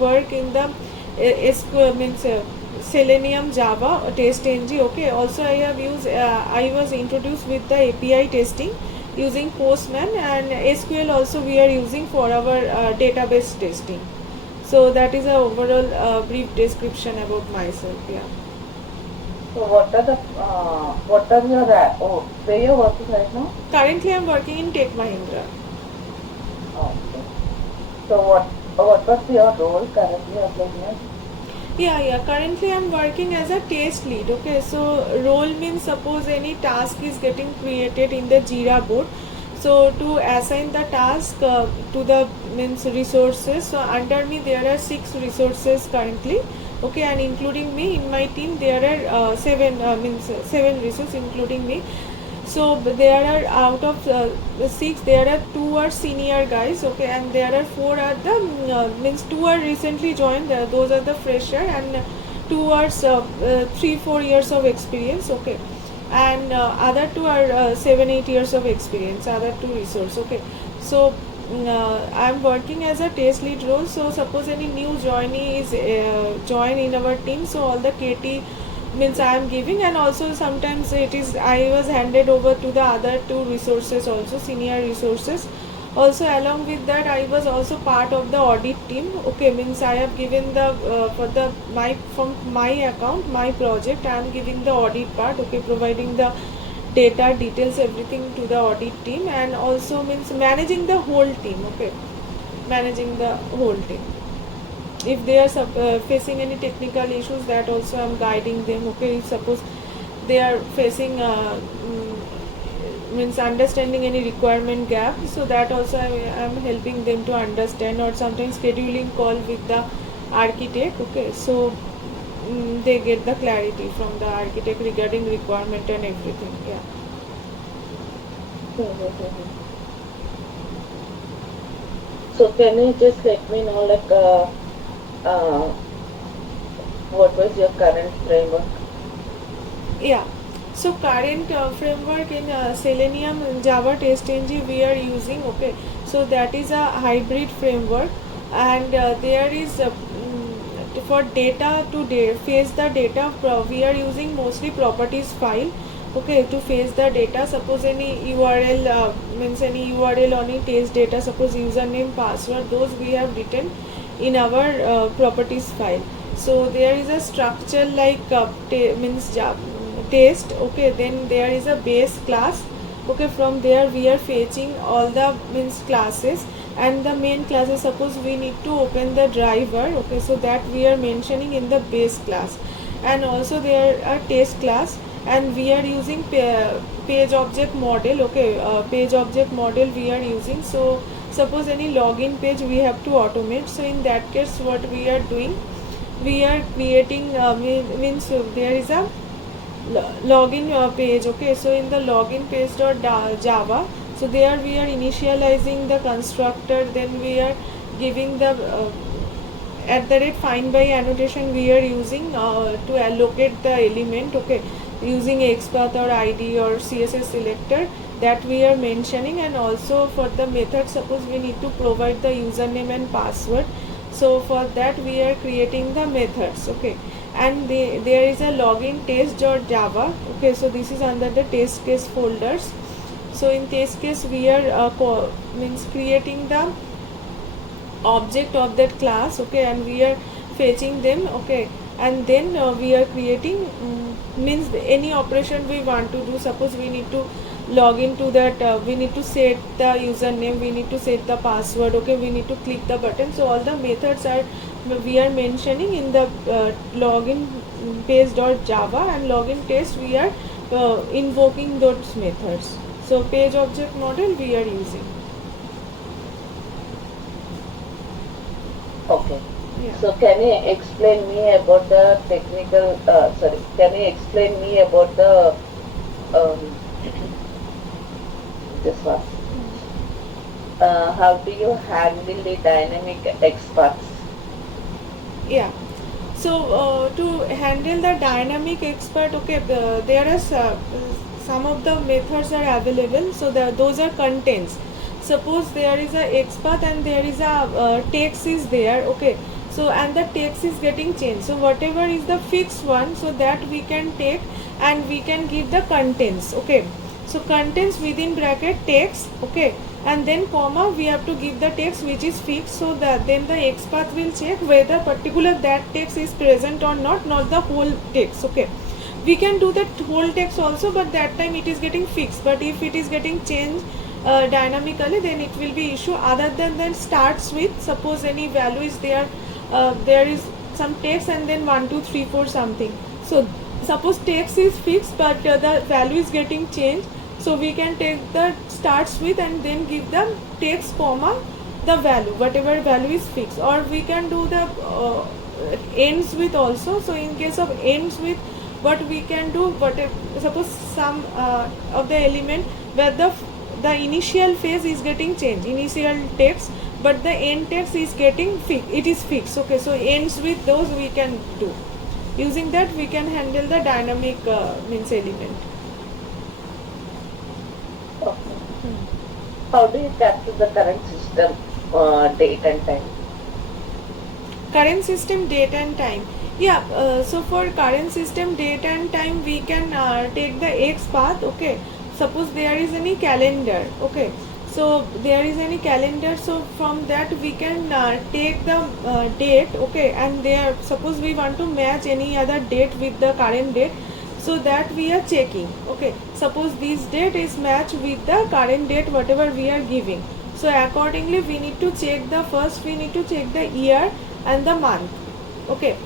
work in the SQL means Selenium, Java, test ng. Okay, also I have used I was introduced with the API testing using Postman, and SQL also we are using for our database testing. So that is a overall brief description about myself. Yeah. So what are your where you're working right now? Currently, I'm working in Tech Mahindra. Okay. So what was your role currently you're playing as? Yeah. Currently, I'm working as a test lead. Okay, so role means suppose any task is getting created in the Jira board. So to assign the task to the means resources. So under me there are 6 resources currently. Okay, and including me in my team there are 7 resources including me. So there are out of the 6, there are 2 are senior guys. Okay, and there are 4 are the means 2 are recently joined. Those are the fresher, and 2 are 3-4 years of experience. Okay, and other 2 are 7-8 years of experience. Other 2 resource. Okay, so I'm working as a test lead role. So suppose any new joinee is join in our team, so all the KT means I am giving, and also sometimes it is I was handed over to the other 2 resources, also senior resources. Also along with that I was also part of the audit team. Okay, means I have given the for the my from my account, my project, I am giving the audit part. Okay, providing the data details everything to the audit team, and also means managing the whole team. Okay, managing the whole team. If they are facing any technical issues, that also I'm guiding them. Okay, if suppose they are facing means understanding any requirement gap, so that also I'm helping them to understand, or sometimes scheduling call with the architect. Okay, so they get the clarity from the architect regarding requirement and everything. Yeah. So can you just let me know what was your current framework? Yeah. So current framework in Selenium and Java test engine we are using. Okay, so that is a hybrid framework, and there is for data to face the data. We are using mostly properties file. Okay, to face the data. Suppose any URL means any URL on any test data. Suppose username, password. Those we have written in our properties file. So there is a structure like means test. Okay, then there is a base class. Okay, from there we are fetching all the means classes, and the main classes, suppose we need to open the driver. Okay, so that we are mentioning in the base class, and also there are test class, and we are using page object model. Okay, page object model we are using. So suppose any login page we have to automate, so in that case what we are doing, we are creating means there is a login page. Okay, so in the login page java, so there we are initializing the constructor, then we are giving the at the rate find by annotation we are using to allocate the element. Okay, using XPath or ID or CSS selector, that we are mentioning. And also for the method, suppose we need to provide the username and password, so for that we are creating the methods. Okay, and there is a login test.java. Okay, so this is under the test case folders. So in test case we are means creating the object of that class. Okay, and we are fetching them. Okay, and then we are creating means any operation we want to do. Suppose we need to log into that, we need to set the username, we need to set the password. Okay, we need to click the button. So all the methods are we are mentioning in the login page.java, and login test we are invoking those methods. So page object model we are using. Okay. Yeah. So can you explain me about the technical, can you explain me about the, this one, how do you handle the dynamic experts? Yeah. So to handle the dynamic expert, okay, there are some of the methods are available. So those are contents. Suppose there is a XPath and there is a text is there. Okay, So and the text is getting changed, so whatever is the fixed one, so that we can take and we can give the contents. Okay, so contents within bracket text, okay, and then comma we have to give the text which is fixed, so that then the XPath will check whether particular that text is present or not the whole text. Okay, we can do that whole text also, but that time it is getting fixed, but if it is getting changed dynamically, then it will be issue. Other than that, starts with, suppose any value is there, there is some text and then 1 2 3 4 something, so suppose text is fixed but the value is getting changed, so we can take the starts with and then give the text comma the value, whatever value is fixed, or we can do the ends with also. So in case of ends with, what we can do, whatever, suppose some of the element where the initial phase is getting changed, initial text, but the end text is getting fixed, it is fixed. Okay, so ends with those we can do. Using that we can handle the dynamic means element. Okay. How do you capture the current system date and time? Current system date and time, yeah, so for current system date and time we can take the XPath. Okay, suppose there is any calendar, okay, so there is any calendar, so from that we can take the date, okay, and there, suppose we want to match any other date with the current date, so that we are checking. Okay, suppose this date is matched with the current date whatever we are giving, so accordingly we need to check the, first we need to check the year and the month. Okay,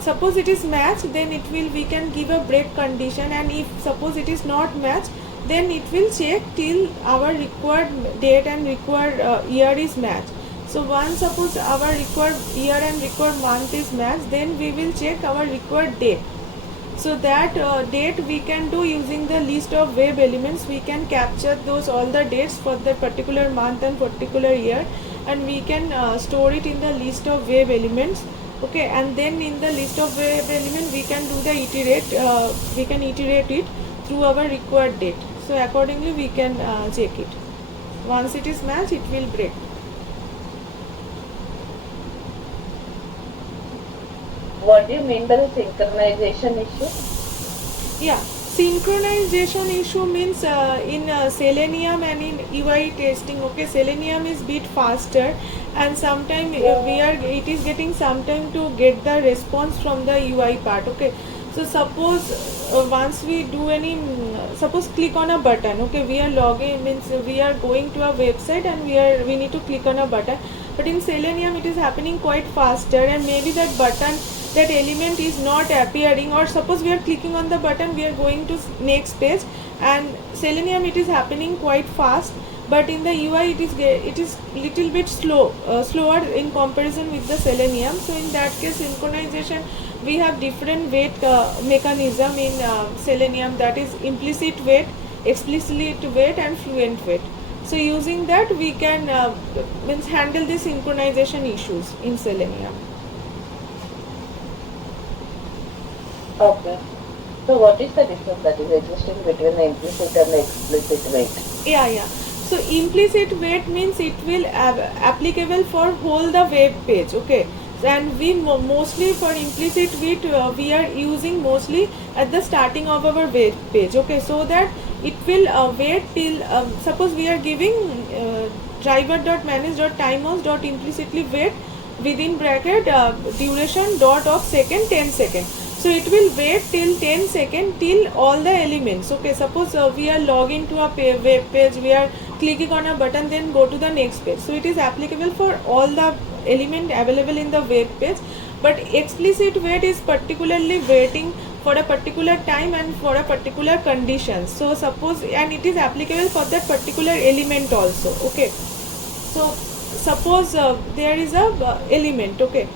suppose it is matched, then it will, we can give a break condition, and if suppose it is not matched, then it will check till our required date and required year is matched. So once suppose our required year and required month is matched, then we will check our required date. So that date we can do using the list of web elements, we can capture those all the dates for the particular month and particular year, and we can store it in the list of web elements. Okay, and then in the list of web element we can do the iterate, we can iterate it through our required date, so accordingly we can check it. Once it is matched, it will break. What do you mean by the synchronization issue? Yeah, synchronization issue means in Selenium and in UI testing. Okay, Selenium is bit faster, and sometime we are, it is getting sometime to get the response from the UI part. Okay, so suppose once we do any, suppose click on a button. Okay, we are logging, means we are going to a website and we need to click on a button, but in Selenium it is happening quite faster, and maybe that button, that element is not appearing, or suppose we are clicking on the button, we are going to next page, and Selenium it is happening quite fast, but in the UI it is little bit slower in comparison with the Selenium. So in that case, synchronization, we have different wait mechanism in Selenium, that is implicit wait, explicit wait, and fluent wait. So using that we can means handle the synchronization issues in Selenium. Okay. So what is the difference that is existing between the implicit and the explicit wait? Yeah. So implicit wait means it will applicable for whole the web page. Okay, and we mostly for implicit wait we are using mostly at the starting of our web page. Okay, so that it will wait till suppose we are giving driver.manage.timeout.implicitly wait within bracket duration dot of second 10 seconds. So it will wait till 10 seconds till all the elements. Okay, suppose we are logging to a web page, we are clicking on a button, then go to the next page. So it is applicable for all the element available in the web page, but explicit wait is particularly waiting for a particular time and for a particular condition. So suppose, and it is applicable for that particular element also. Okay, so suppose there is a element. Okay,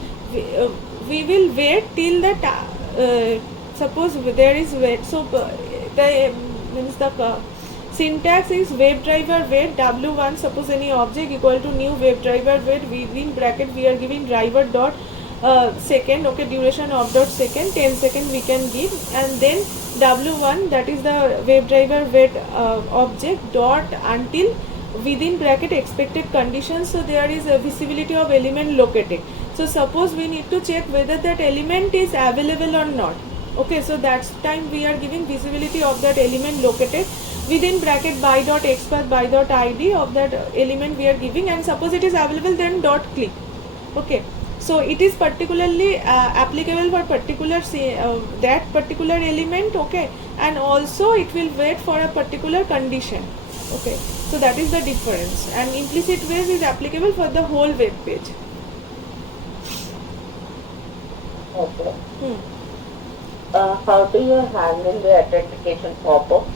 we will wait till the suppose there is wait, so the means the syntax is WebDriver wait w1, suppose any object equal to new WebDriver wait within bracket we are giving driver dot second. Okay, duration of dot second 10 second we can give, and then w1, that is the WebDriver wait object dot until within bracket expected conditions. So there is a visibility of element located. So suppose we need to check whether that element is available or not. Okay, so that's time we are giving visibility of that element located within bracket by dot xpath by dot id of that element we are giving, and suppose it is available, then dot click. Okay, so it is particularly applicable for particular that particular element. Okay, and also it will wait for a particular condition. Okay, so that is the difference, and implicit wait is applicable for the whole web page. Okay. How do you handle the authentication pop-ups?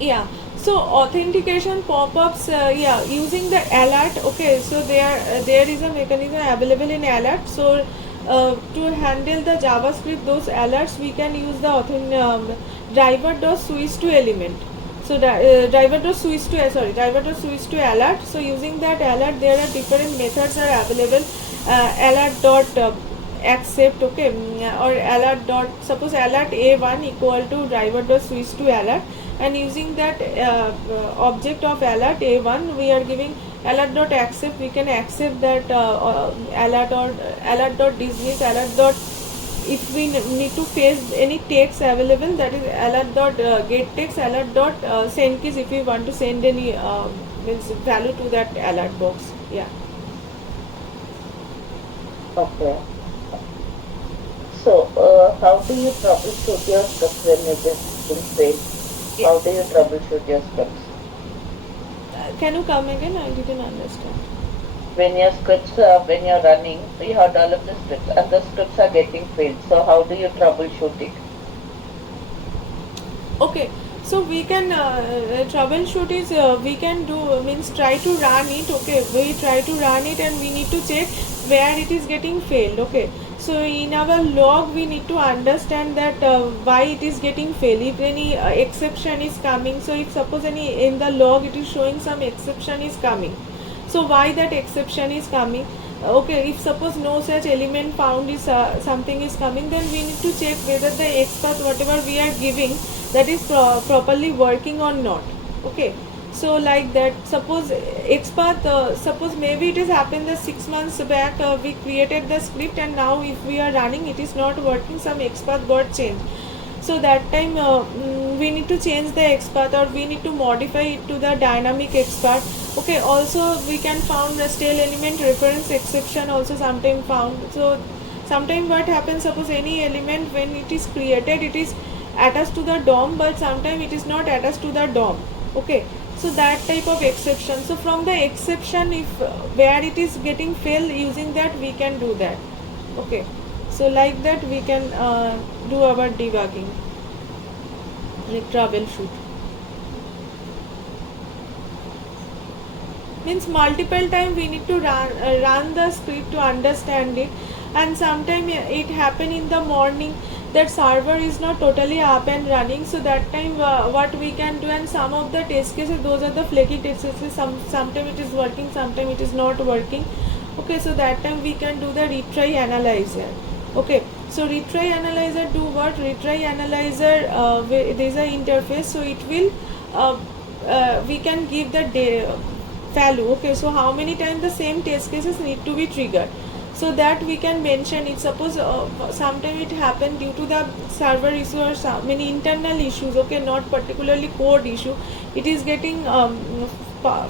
Yeah, so authentication pop-ups, yeah, using the alert. Okay, so there is a mechanism available in alert. So to handle the JavaScript those alerts, we can use the driver dot switch to element. So driver dot switch to alert. So using that alert, there are different methods are available. Alert dot accept, okay, or alert dot, suppose alert a1 equal to driver dot switch to alert, and using that object of alert a1, we are giving alert dot accept. We can accept that alert, or alert dot dismiss, alert dot, if we need to face any text available, that is alert dot get text, alert dot send keys if we want to send any means value to that alert box. Yeah. Okay. So, how do you troubleshoot your scripts when it is in fail? How do you troubleshoot your scripts? Can you come again? I didn't understand. When your scripts, when you're running, you have developed the scripts and the scripts are getting failed. So, how do you troubleshoot it? Okay, so we can troubleshoot is we can do means try to run it. Okay, we try to run it and we need to check where it is getting failed. Okay, so in our log we need to understand that why it is getting failed, if any exception is coming. So if suppose any in the log it is showing some exception is coming, so why that exception is coming. Okay, if suppose no such element found is something is coming, then we need to check whether the XPath whatever we are giving, that is properly working or not. Okay, so like that, suppose XPath, suppose maybe it has happened that 6 months back we created the script, and now if we are running it is not working, some XPath got changed. So that time we need to change the XPath, or we need to modify it to the dynamic XPath. Okay, also we can found the stale element reference exception also sometime found. So sometime what happens, suppose any element when it is created it is attached to the DOM, but sometime it is not attached to the DOM. Okay, so that type of exception. So from the exception, if where it is getting failed, using that we can do that. Okay, so like that we can do our debugging, like troubleshoot. Means multiple time we need to run the script to understand it, and sometime it happen in the morning that server is not totally up and running. So that time what we can do, and some of the test cases, those are the flaky test cases, sometime it is working, sometime it is not working. Okay, so that time we can do the retry analyzer. Okay, so retry analyzer do what? Retry analyzer there is a interface, so it will we can give the value. Okay, so how many times the same test cases need to be triggered, so that we can mention it. Suppose sometime it happened due to the server issue or many internal issues. Okay, not particularly code issue, it is getting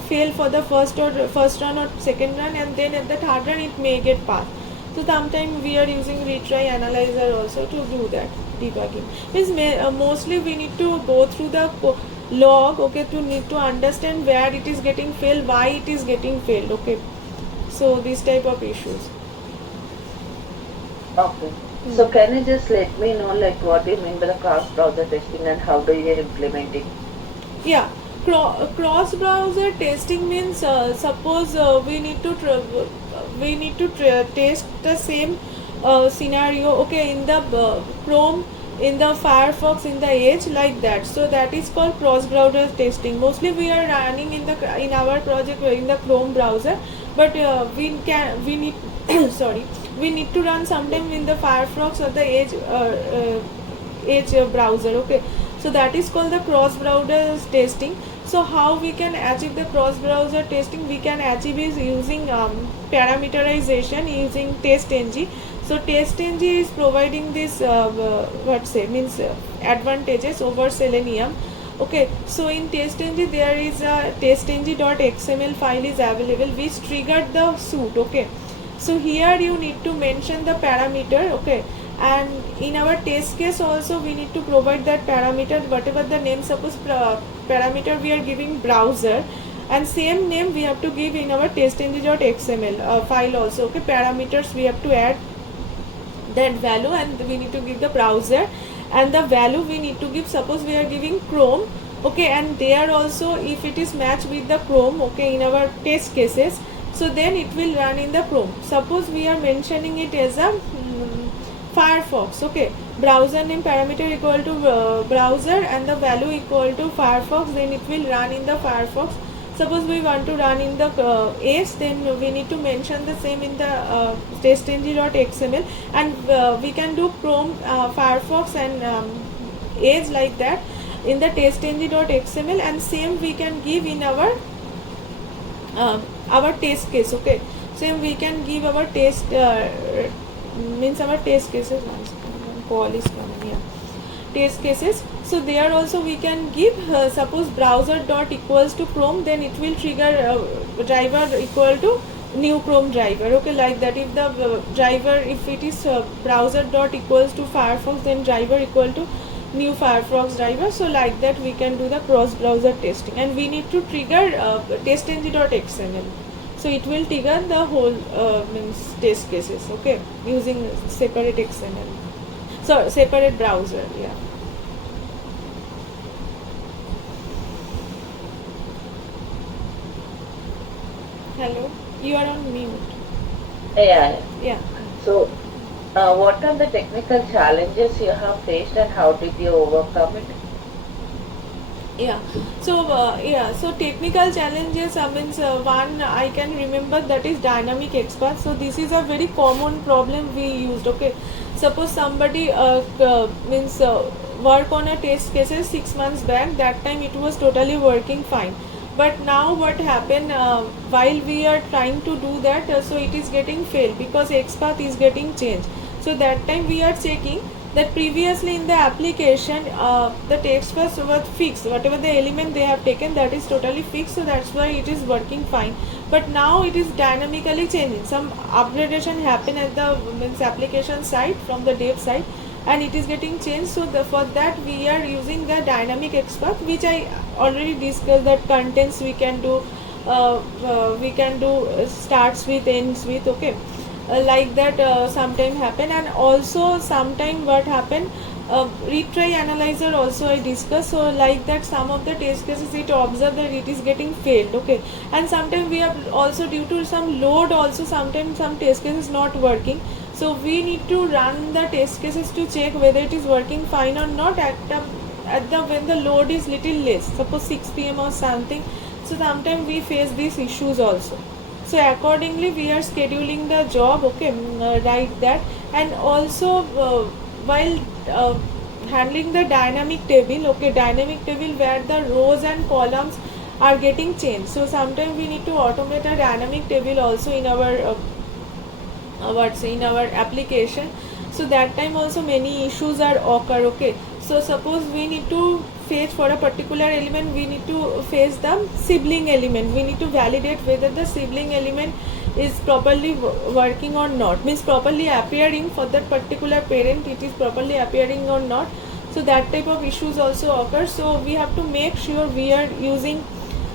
fail for the first run or second run, and then at the third run it may get passed. So sometimes we are using retry analyzer also to do that debugging. Means mostly we need to go through the log, okay, to need to understand where it is getting failed, why it is getting failed. Okay, so this type of issues. Okay. So can you just let me know like what do you mean by the cross-browser testing and how do you implement it? Yeah, cross-browser testing means suppose we need to test the same scenario. Okay, in the Chrome, in the Firefox, in the Edge, like that. So that is called cross-browser testing. Mostly we are running in our project in the Chrome browser, but we need sorry, we need to run sometime in the Firefox or the Edge browser. Okay, so that is called the cross browser testing. So how we can achieve the cross browser testing? We can achieve is using parameterization using TestNG. So TestNG is providing this what say means advantages over Selenium. Okay, so in TestNG there is a testng.xml file is available which triggered the suit. Okay, so here you need to mention the parameter. Okay, and in our test case also we need to provide that parameter, whatever the name, suppose parameter we are giving browser, and same name we have to give in our testng.xml file also. Okay, parameters we have to add that value, and we need to give the browser, and the value we need to give, suppose we are giving Chrome. Okay, and there also if it is matched with the Chrome, okay, in our test cases, so then it will run in the Chrome. Suppose we are mentioning it as a Firefox. Okay, browser name parameter equal to browser and the value equal to Firefox, then it will run in the Firefox. Suppose we want to run in the Edge, then we need to mention the same in the testng.xml, and we can do Chrome, Firefox and Edge like that in the testng.xml, and same we can give in our test case. Okay, same we can give our test means our test cases. One call is coming. Yeah, test cases. So there also we can give suppose browser dot equals to Chrome, then it will trigger driver equal to new Chrome driver. Okay, like that. If the driver, if it is browser dot equals to Firefox, then driver equal to new Firefox driver. So like that we can do the cross browser testing, and we need to trigger testng.xml. So it will trigger the whole means test cases. Okay, using separate XML. So separate browser. Yeah. Hello, you are on mute. Yeah. Yeah. So, what are the technical challenges you have faced and how did you overcome it? Yeah, so technical challenges, means one I can remember, that is dynamic expert. So this is a very common problem we used. Okay, suppose somebody means work on a test cases 6 months back, that time it was totally working fine, but now what happened, while we are trying to do that, so it is getting failed because XPath is getting changed. So that time we are checking that previously in the application the text was fixed, whatever the element they have taken, that is totally fixed, so that's why it is working fine. But now it is dynamically changing, some upgradation happen at the means application side from the dev side, and it is getting changed. So for that we are using the dynamic expert, which I already discussed, that contents we can do starts with, ends with. Okay, like that sometime happen. And also sometime what happen, retry analyzer also I discuss. So like that some of the test cases it observe that it is getting failed. Okay, and sometimes we have also, due to some load also, sometimes some test cases not working, so we need to run the test cases to check whether it is working fine or not at the when the load is little less, suppose 6 p.m. or something. So sometimes we face these issues also. So accordingly we are scheduling the job. Okay, like that. And also while handling the dynamic table, okay, dynamic table where the rows and columns are getting changed, so sometimes we need to automate a dynamic table also in our in our application. So that time also many issues are occur. Okay, so suppose we need to fetch for a particular element, we need to fetch the sibling element, we need to validate whether the sibling element is properly working or not, means properly appearing for that particular parent, it is properly appearing or not. So that type of issues also occur. So we have to make sure we are using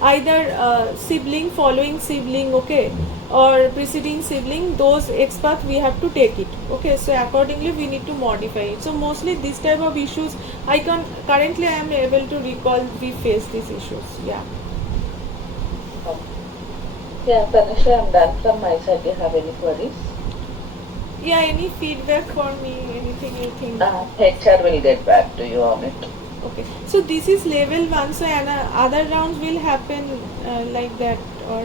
either sibling, following sibling, okay, or preceding sibling, those XPath we have to take it. Okay, so accordingly we need to modify it. So mostly this type of issues I can currently I am able to recall we face these issues. Yeah. Yeah, Tanisha, I'm done from my side. Do you have any queries? Yeah, any feedback for me, anything you think? HR will get back to you on it. Okay, so this is level 1, so other rounds will happen like that, or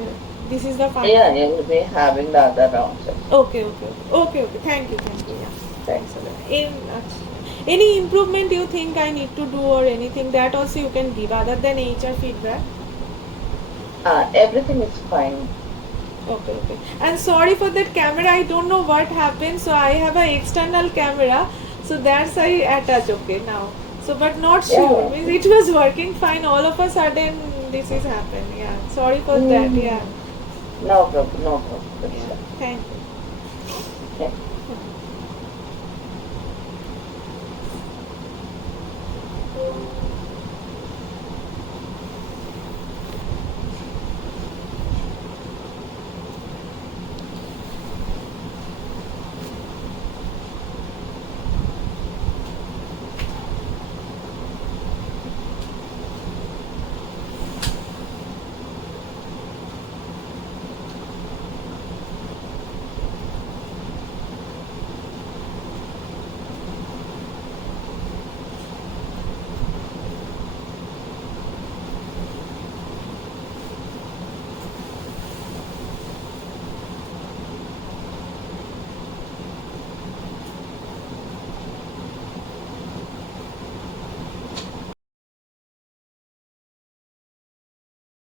this is the final? Yeah, you will be having the other rounds. Okay. Thank you. Yeah, thanks a lot. Any improvement you think I need to do, or anything that also you can give other than HR feedback? Everything is fine. Okay, okay. And sorry for that camera. I don't know what happened. So I have an external camera. So that's I attach. Okay now. So but not sure. Yeah. Means it was working fine. All of a sudden this is happened. Yeah. Sorry for that. Yeah. No problem. No problem. That's Yeah. fine. Thank you. Yeah.